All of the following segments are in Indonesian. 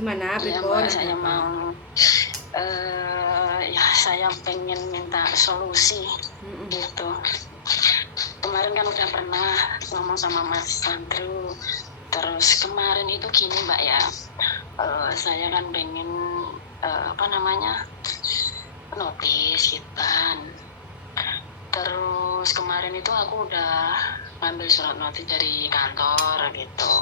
Gimana, Iya Pripun? Mbak, Ada saya apa? mau ya saya pengen minta solusi Mm-mm. gitu. Kemarin kan udah pernah ngomong sama Mas Andrew. Terus kemarin itu gini Mbak ya, saya kan pengen apa namanya notis gitu kan. Terus kemarin itu aku udah ngambil surat notis dari kantor gitu.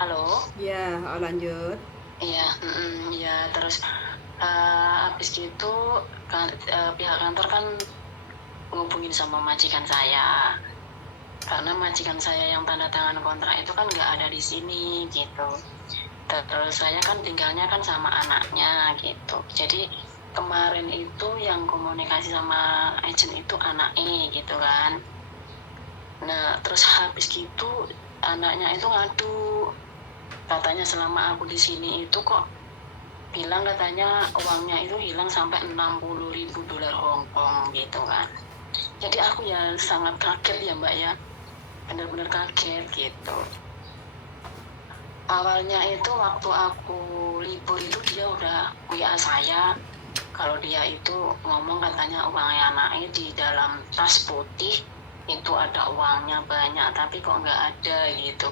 Halo? Ya, lanjut. Iya, iya. Terus habis gitu pihak kantor kan ngubungin sama majikan saya, karena majikan saya yang tanda tangan kontrak itu kan nggak ada di sini gitu. Terus saya kan tinggalnya kan sama anaknya gitu. Jadi kemarin itu yang komunikasi sama agent itu anaknya gitu kan. Nah terus habis gitu anaknya itu ngadu, katanya selama aku di sini itu kok bilang katanya uangnya itu hilang sampai 60.000 dolar Hong Kong gitu kan. Jadi aku ya sangat kaget ya Mbak ya, benar-benar kaget gitu. Awalnya itu waktu aku libur itu dia udah WA saya kalau dia itu ngomong katanya uangnya anaknya di dalam tas putih itu ada uangnya banyak tapi kok nggak ada gitu.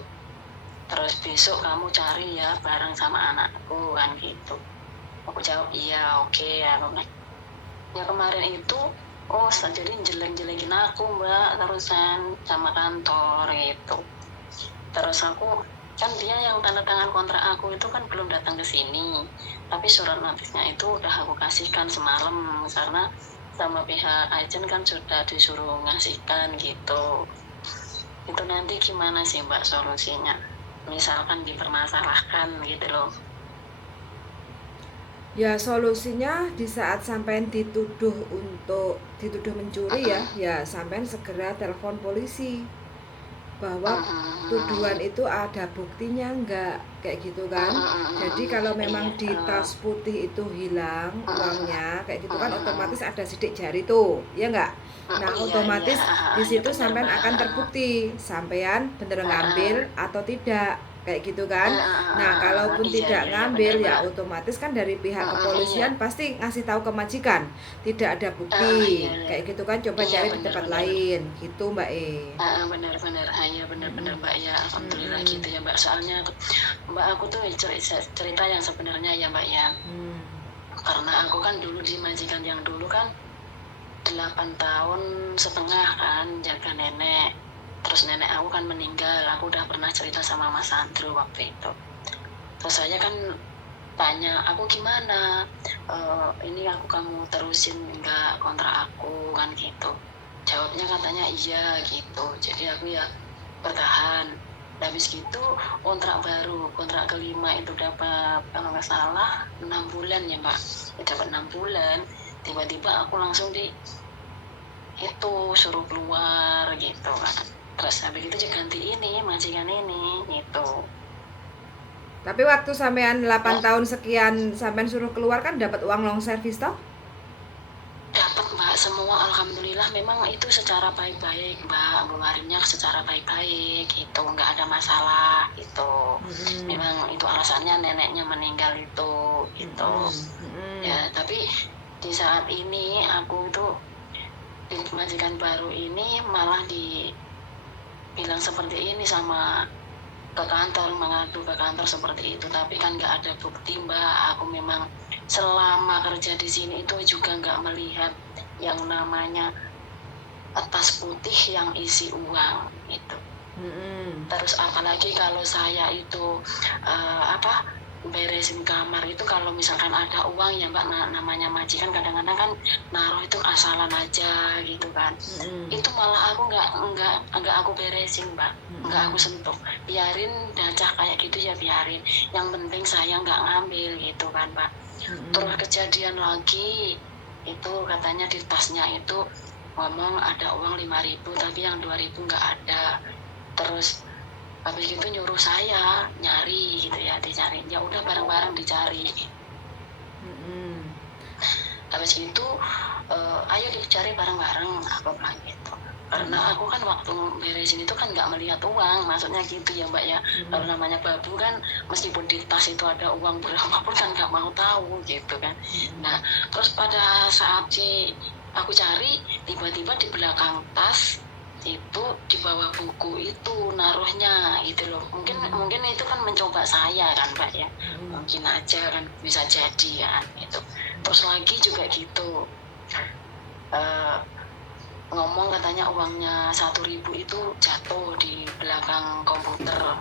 Terus besok kamu cari ya bareng sama anakku kan gitu. Aku jawab iya oke ya. Ya kemarin itu jadi jelek-jelekin aku Mbak terusan sama kantor gitu. Terus aku kan dia yang tanda tangan kontrak aku itu kan belum datang ke sini, tapi surat notisnya itu udah aku kasihkan semalam karena sama pihak agent kan sudah disuruh ngasihkan gitu. Itu nanti gimana sih Mbak solusinya? Misalkan dipermasalahkan gitu loh. Ya, solusinya di saat sampean dituduh mencuri ya sampean segera telepon polisi bahwa tuduhan itu ada buktinya enggak, kayak gitu kan. Jadi kalau memang Iya, di tas putih itu hilang uangnya, kayak gitu kan otomatis ada sidik jari tuh, ya enggak? Nah, iya, iya, otomatis di iya situ benar sampean Mbak. akan terbukti sampean bener ngambil atau tidak, kayak gitu kan. Nah, kalaupun Iya, tidak iya, iya benar ngambil ya Mbak. otomatis kan dari pihak Iya, kepolisian pasti ngasih tahu ke majikan, tidak ada bukti. iya, iya. Kayak gitu kan, coba Iya cari di tempat benar-benar. lain, gitu Mbak Benar-benar, iya benar-benar Mm-mm. Mbak ya, alhamdulillah Mm-mm. gitu ya Mbak. Soalnya Mbak aku tuh cerita yang sebenarnya ya Mbak ya. Hmm. Karena aku kan dulu di majikan yang dulu kan 8 tahun setengah kan jaga nenek. Terus nenek aku kan meninggal. Aku udah pernah cerita sama Mas Andrew waktu itu. Terus saya kan tanya aku gimana, ini aku kamu terusin nggak kontrak aku kan gitu. Jawabnya katanya iya gitu. Jadi aku ya bertahan. Habis gitu kontrak kelima itu dapat kalau nggak salah 6 bulan ya Mbak. Ya, dapat 6 bulan. Tiba-tiba aku langsung itu suruh keluar gitu kan. Terus habis itu juga ganti ini majikan ini gitu. Tapi waktu sampean 8 Ya tahun sekian sampean suruh keluar kan dapat uang long service toh? dapat Mbak semua, alhamdulillah. Memang itu secara baik-baik Mbak, ngeluarinnya secara baik-baik gitu, nggak ada masalah gitu. Mm-mm. Memang itu alasannya neneknya meninggal itu gitu Mm-mm. Mm-mm. ya. Tapi di saat ini aku itu di majikan baru ini malah dibilang seperti ini sama ke kantor, mengadu ke kantor seperti itu. Tapi kan nggak ada bukti Mbak. Aku memang selama kerja di sini itu juga nggak melihat yang namanya tas putih yang isi uang itu. Mm-mm. Terus apalagi kalau saya itu beresin kamar itu, kalau misalkan ada uang ya Mbak, namanya majikan kadang-kadang kan naruh itu asalan aja gitu kan. Mm-mm. Itu malah aku nggak aku beresin Mbak, nggak aku Mm-mm. sentuh, biarin dacah kayak gitu ya biarin, yang penting saya nggak ngambil gitu kan Mbak. Terus Mm-mm. kejadian lagi itu katanya di tasnya itu ngomong ada uang 5.000 tapi yang 2.000 nggak ada. Terus habis itu nyuruh saya nyari gitu ya, dicari, ya udah bareng-bareng dicari. Mm-mm. Habis itu ayo dicari bareng-bareng aku bilang gitu. karena aku kan waktu beresin itu kan nggak melihat uang, maksudnya gitu ya Mbak ya. Kalau namanya babu kan meskipun di tas itu ada uang berapapun kan nggak mau tahu gitu kan. Nah terus pada saat aku cari, tiba-tiba di belakang tas itu di bawah buku itu naruhnya gitu loh. Mungkin itu kan mencoba saya kan Mbak ya, mungkin aja kan bisa jadi kan gitu. Terus lagi juga gitu, ngomong katanya uangnya 1.000 itu jatuh di belakang komputer,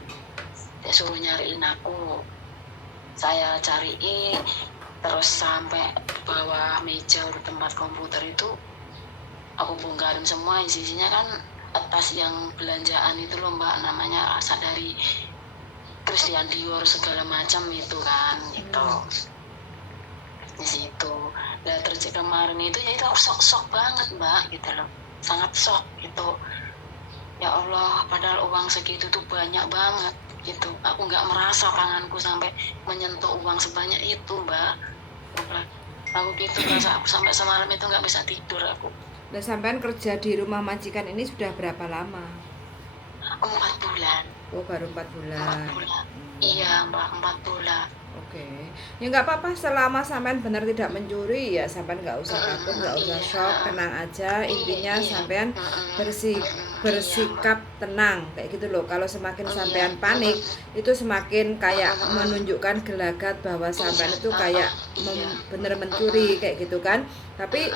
dia suruh nyariin aku. Saya cariin terus sampai bawah meja di tempat komputer itu aku bongkarin semua, isinya kan tas yang belanjaan itu loh Mbak, namanya rasa dari Christian Dior segala macam itu kan gitu. Di situ. Nah terus kemarin itu ya itu sok banget Mbak gitu loh, sangat sok gitu. Ya Allah, padahal uang segitu tuh banyak banget gitu. Aku nggak merasa tanganku sampai menyentuh uang sebanyak itu Mbak. Aku gitu merasa, aku sampai semalam itu nggak bisa tidur aku. Nah, sampean kerja di rumah majikan ini sudah berapa lama? 4 bulan. Oh, baru 4 bulan. 4 bulan. Iya Mbak, 4 bulan. Oke, ya nggak apa-apa selama sampean benar tidak mencuri ya sampean nggak usah takut, nggak usah shock, tenang aja. Intinya sampean bersikap tenang kayak gitu loh. Kalau semakin sampean panik itu semakin kayak menunjukkan gelagat bahwa sampean itu kayak bener mencuri kayak gitu kan. Tapi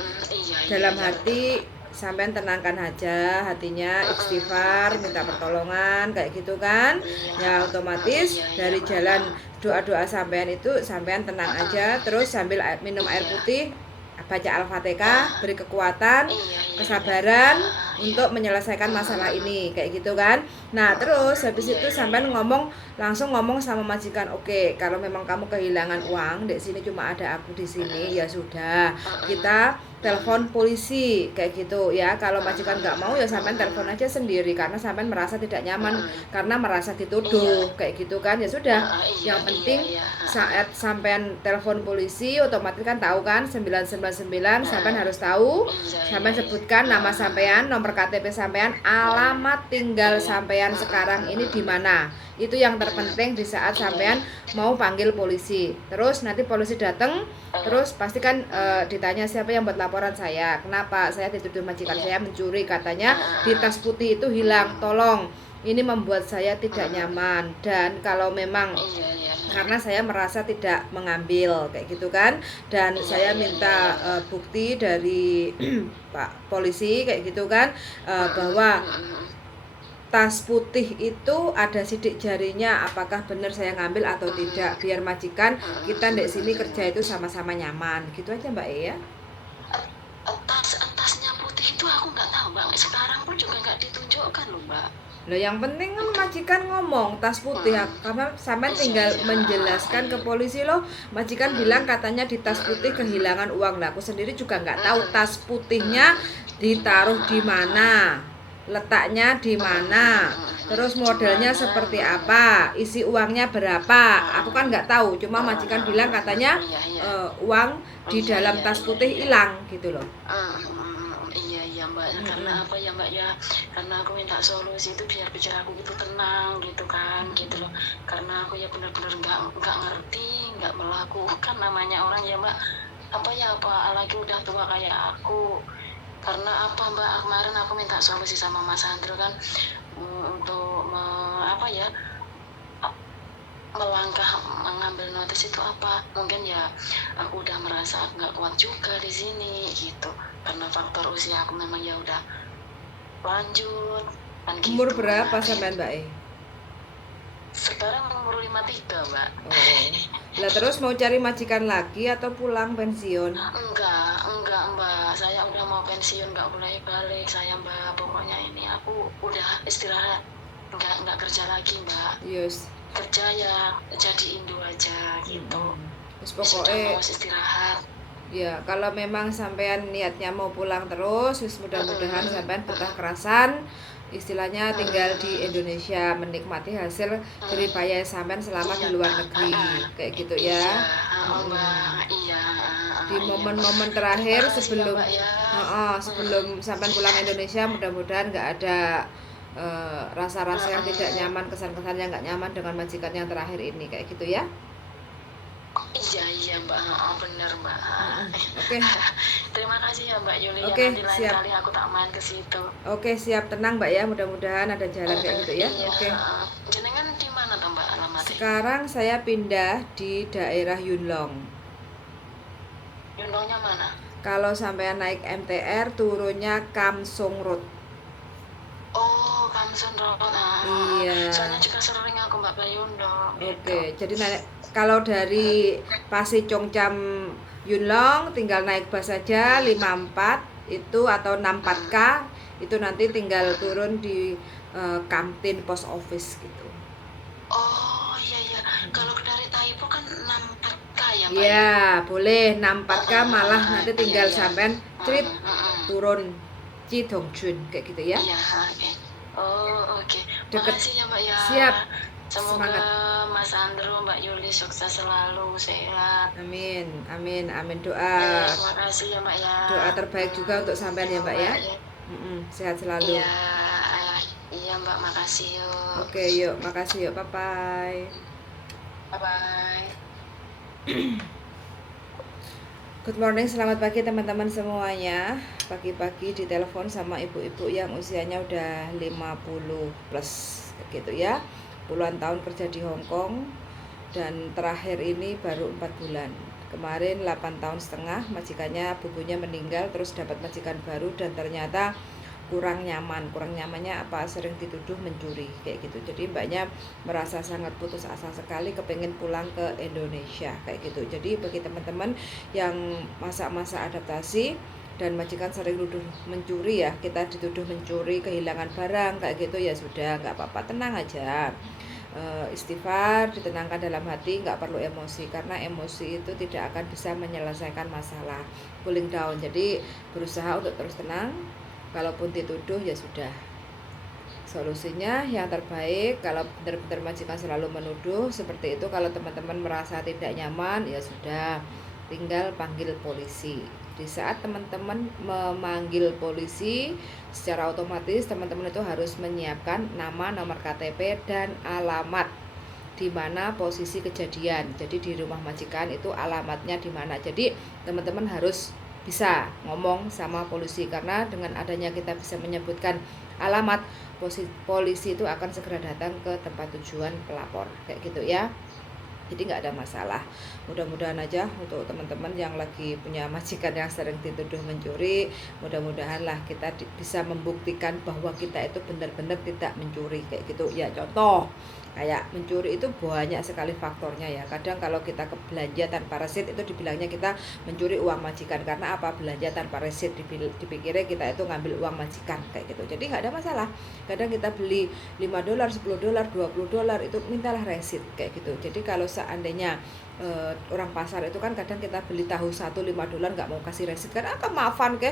dalam hati sampean tenangkan aja hatinya, istighfar, minta pertolongan kayak gitu kan. Ya otomatis dari jalan doa-doa sampean itu sampean tenang aja, terus sambil minum air putih, baca Al-Fatihah, beri kekuatan, kesabaran untuk menyelesaikan masalah ini kayak gitu kan. Nah terus habis itu sampean langsung ngomong sama majikan, oke, kalau memang kamu kehilangan uang di sini cuma ada aku di sini, ya sudah kita telepon polisi kayak gitu ya. Kalau majikan nggak mau ya sampean telepon aja sendiri karena sampean merasa tidak nyaman karena merasa dituduh kayak gitu kan. Ya sudah, yang penting saat sampean telepon polisi otomatis kan tahu kan 999, sampean harus tahu, sampean sebutkan nama sampean, nomor KTP sampean, alamat tinggal sampean sekarang ini di mana. Itu yang terpenting di saat sampean mau panggil polisi. Terus nanti polisi datang, terus pastikan ditanya siapa yang buat laporan saya. Kenapa saya dituduh majikan saya mencuri, katanya di tas putih itu hilang. Tolong, ini membuat saya tidak nyaman dan kalau memang karena saya merasa tidak mengambil kayak gitu kan, dan saya minta bukti dari Pak polisi kayak gitu kan, bahwa tas putih itu ada sidik jarinya, apakah benar saya ngambil atau tidak, biar majikan kita di sini kerja itu sama-sama nyaman gitu aja Mbak ya. Tasnya putih itu aku nggak tahu Mbak, sekarang pun juga nggak ditunjukkan loh Mbak. Loh yang penting kan majikan ngomong tas putih, karena sampean tinggal menjelaskan ke polisi loh, majikan bilang katanya di tas putih kehilangan uang. Nah aku sendiri juga nggak tahu tas putihnya ditaruh di mana, letaknya di mana, terus modelnya seperti apa, isi uangnya berapa, aku kan nggak tahu. Cuma majikan bilang katanya uang di dalam tas putih hilang gitu loh. Iya Mbak, karena apa ya Mbak ya, karena aku minta solusi itu biar pikiran aku gitu tenang gitu kan gitu loh, karena aku ya benar-benar nggak ngerti, nggak melakukan, namanya orang ya Mbak, apa lagi udah tua kayak aku. Karena apa Mbak, kemarin aku minta solusi sama Mas Andro kan, untuk melangkah mengambil notis itu apa, mungkin ya aku udah merasa nggak kuat juga di sini gitu, karena faktor usia aku memang ya udah lanjut kan gitu. Umur berapa sampean Mbak E? Sekarang umur 53 Mbak. Oh. Lah terus mau cari majikan lagi atau pulang pensiun? Enggak Mbak, saya udah mau pensiun, nggak boleh balik saya Mbak, pokoknya ini aku udah istirahat, nggak kerja lagi Mbak. Yes. Kerja ya jadi Indo aja gitu. Terus pokoknya mau istirahat. Ya, kalau memang sampean niatnya mau pulang terus, mudah-mudahan sampean betah kerasan, istilahnya tinggal di Indonesia, menikmati hasil jerih payah sampean selama di luar negeri, kayak gitu ya. Mbak, iya. di momen-momen terakhir Makasih ya, sebelum Mbak, ya. sebelum sampai pulang Indonesia, mudah-mudahan nggak ada rasa-rasa yang tidak nyaman, kesan-kesan yang nggak nyaman dengan majikan yang terakhir ini, kayak gitu ya. Iya Mbak, bener Mbak. Oke. Terima kasih ya Mbak Yuli. Oke, Nanti lain siap. kali aku tak main ke situ. Oke, siap, tenang Mbak ya, mudah-mudahan ada jalan kayak gitu ya. Iya. Oke. Jenengan di mana tuh Mbak alamatnya? Sekarang saya pindah di daerah Yunlong. Yunlongnya mana? Kalau sampai naik MTR turunnya Kamsong Road. Oh, Kamsun Road. Iya. Soalnya juga sering aku Mbak ke Yunlong. Oke, jadi kalau dari Pasir Congcam Yunlong tinggal naik bus saja 54 itu atau 64K itu nanti tinggal turun di kantin pos office gitu. Oh iya. Kalau dari Taipo kan 64K ya Mbak? Iya, boleh 64K malah nanti tinggal sampean cerit turun Cidongchun kayak gitu ya. Iya, oke. Oh, oke. Deket. Makasih ya Mbak ya. Siap. Semoga Semangat. Mas Andrew, Mbak Yuli sukses selalu, sehat. Amin, doa. Terima kasih ya Mbak ya. Doa terbaik juga untuk sampean ya Mbak ya. Sehat selalu. Iya Mbak, makasih yuk. Oke, yuk, makasih yuk, bye-bye. Bye-bye. Good morning, selamat pagi teman-teman semuanya. Pagi-pagi ditelepon sama ibu-ibu yang usianya udah 50 plus gitu ya. Puluhan tahun kerja di Hong Kong dan terakhir ini baru 4 bulan. Kemarin 8 tahun setengah majikannya bubunya meninggal, terus dapat majikan baru dan ternyata kurang nyamannya apa, sering dituduh mencuri kayak gitu. Jadi mbaknya merasa sangat putus asa sekali, kepengen pulang ke Indonesia kayak gitu. Jadi bagi teman-teman yang masa-masa adaptasi dan majikan sering dituduh mencuri ya, kita dituduh mencuri, kehilangan barang kayak gitu, ya sudah, nggak apa-apa, tenang aja. Istighfar, ditenangkan dalam hati, nggak perlu emosi, karena emosi itu tidak akan bisa menyelesaikan masalah. Cooling down, jadi berusaha untuk terus tenang. Kalaupun dituduh ya sudah, solusinya yang terbaik. Kalau benar-benar majikan selalu menuduh seperti itu, kalau teman-teman merasa tidak nyaman ya sudah, tinggal panggil polisi. Di saat teman-teman memanggil polisi, secara otomatis teman-teman itu harus menyiapkan nama, nomor KTP, dan alamat di mana posisi kejadian. Jadi di rumah majikan itu alamatnya di mana. Jadi teman-teman harus bisa ngomong sama polisi, karena dengan adanya kita bisa menyebutkan alamat, polisi itu akan segera datang ke tempat tujuan pelapor kayak gitu ya. Jadi nggak ada masalah. Mudah-mudahan aja untuk teman-teman yang lagi punya majikan yang sering dituduh mencuri, mudah-mudahan lah kita bisa membuktikan bahwa kita itu benar-benar tidak mencuri kayak gitu ya. Contoh kayak mencuri itu banyak sekali faktornya ya. Kadang kalau kita ke belanja tanpa resit itu dibilangnya kita mencuri uang majikan. Karena apa? Belanja tanpa resit dipikirnya kita itu ngambil uang majikan kayak gitu. Jadi nggak ada masalah. Kadang kita beli $5, $10, $20 itu mintalah resit kayak gitu. Jadi kalau seandainya orang pasar itu kan kadang kita beli tahu $1 $5 nggak mau kasih resit kan, apa maafan ke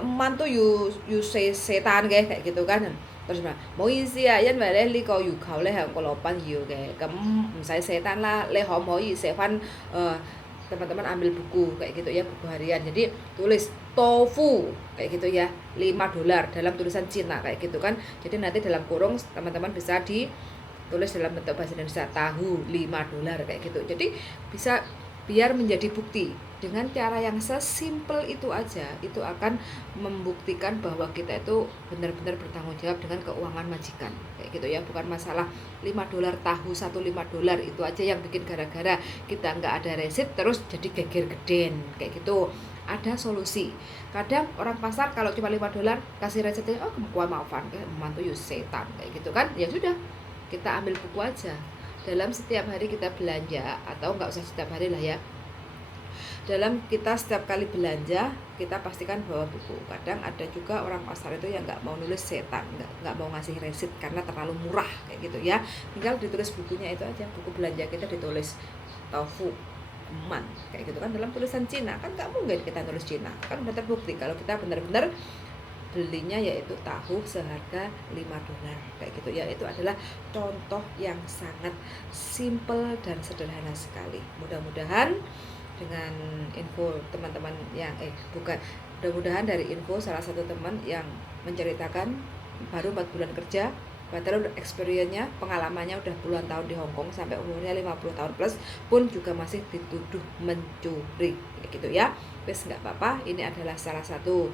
mantu you setan kayak gitu kan. Terus bilang, mau isi ya, yan vậy li câu yêu cầu hàng của lột bao nhiêu cái saya setan lah, le hom hoi sevan. Teman-teman ambil buku kayak gitu ya, buku harian. Jadi tulis tofu kayak gitu ya, $5 dalam tulisan Cina kayak gitu kan. Jadi nanti dalam kurung teman-teman bisa ditulis dalam bentuk bahasa Indonesia tahu $5 kayak gitu. Jadi bisa biar menjadi bukti. Dengan cara yang sesimpel itu aja, itu akan membuktikan bahwa kita itu benar-benar bertanggung jawab dengan keuangan majikan kayak gitu ya. Bukan masalah $5 tahu $1 itu aja yang bikin gara-gara kita nggak ada resit terus jadi geger geden kayak gitu. Ada solusi. Kadang orang pasar kalau cuma $5 kasih resetnya, oh gua maafan kayak mantu setan kayak gitu kan. Ya sudah, kita ambil buku aja. Dalam setiap hari kita belanja, atau nggak usah setiap hari lah ya, dalam kita setiap kali belanja kita pastikan bawa buku. Kadang ada juga orang pasar itu yang nggak mau nulis setan, nggak mau ngasih resit karena terlalu murah kayak gitu ya. Tinggal ditulis bukunya itu aja, buku belanja kita ditulis tofu man kayak gitu kan, dalam tulisan Cina kan nggak mungkin kita tulis Cina kan, udah terbukti kalau kita benar-benar belinya yaitu tahu seharga $5 kayak gitu ya. Itu adalah contoh yang sangat simple dan sederhana sekali. Mudah-mudahan dengan info teman-teman yang bukan, mudah-mudahan dari info salah satu teman yang menceritakan baru 4 bulan kerja, padahal experience-nya, pengalamannya udah puluhan tahun di Hong Kong, sampai umurnya 50 tahun plus pun juga masih dituduh mencuri, kayak gitu ya. Wes nggak apa-apa, ini adalah salah satu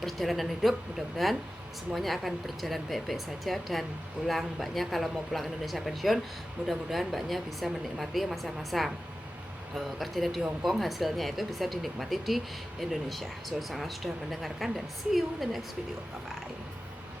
perjalanan hidup. Mudah-mudahan semuanya akan berjalan baik-baik saja, dan pulang mbaknya kalau mau pulang Indonesia pensiun, mudah-mudahan mbaknya bisa menikmati masa-masa kerjanya di Hong Kong, hasilnya itu bisa dinikmati di Indonesia. So, sangat sudah mendengarkan, dan see you in the next video. Bye bye.